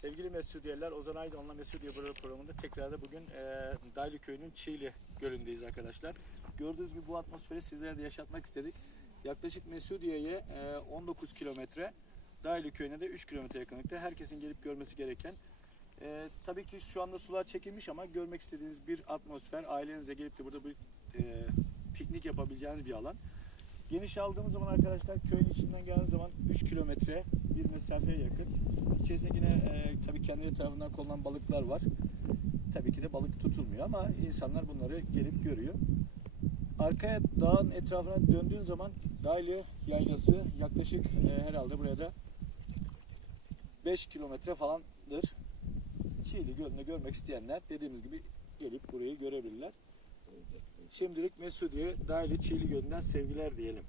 Sevgili Mesudiyeler, Ozan Aydın'la Mesudiye Burada programında tekrar da bugün e, Daylı Köyü'nün Çiğli Gölü'ndeyiz arkadaşlar. Gördüğünüz gibi bu atmosferi sizlere de yaşatmak istedik. Yaklaşık Mesudiye'ye e, 19 kilometre, Daylı Köyü'ne de 3 kilometre yakınlıkta herkesin gelip görmesi gereken e, tabii ki şu anda sular çekilmiş ama görmek istediğiniz bir atmosfer, ailenize gelip de burada bir e, piknik yapabileceğiniz bir alan. Geniş aldığımız zaman arkadaşlar köyün içinden geldiğiniz zaman 3 kilometre bir mesafeye yakın. İçerisinde yine e, tabii kendileri tarafından konulan balıklar var. Tabii ki de balık tutulmuyor ama insanlar bunları gelip görüyor. Arkaya dağın etrafına döndüğün zaman Daylı yaylası yaklaşık e, herhalde buraya da 5 kilometre falandır. Çiğli Gölü'nde görmek isteyenler dediğimiz gibi gelip burayı görebilirler. Şimdilik Mesudiye Daylı Çiğli Gölü'nden sevgiler diyelim.